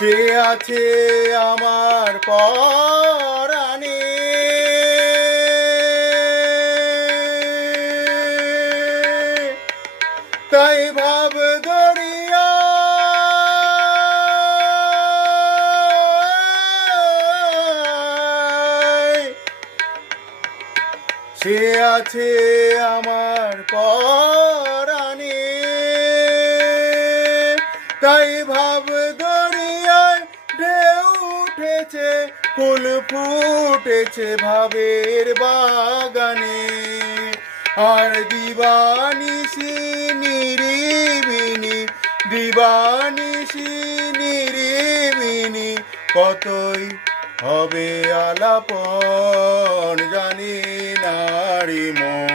সে আছে আমার পরাণে, তাই ভাব দরিয়া সে আছে আমার পরাণে, তাই ভাব দরিয়ায় ঢেউ উঠেছে, ফুল ফুটেছে ভাবের বাগানে। আর দিবানিশি নিরিবিনি, দিবানিশি নিরিবিনি, কতই হবে আলাপন জানি না রে মন।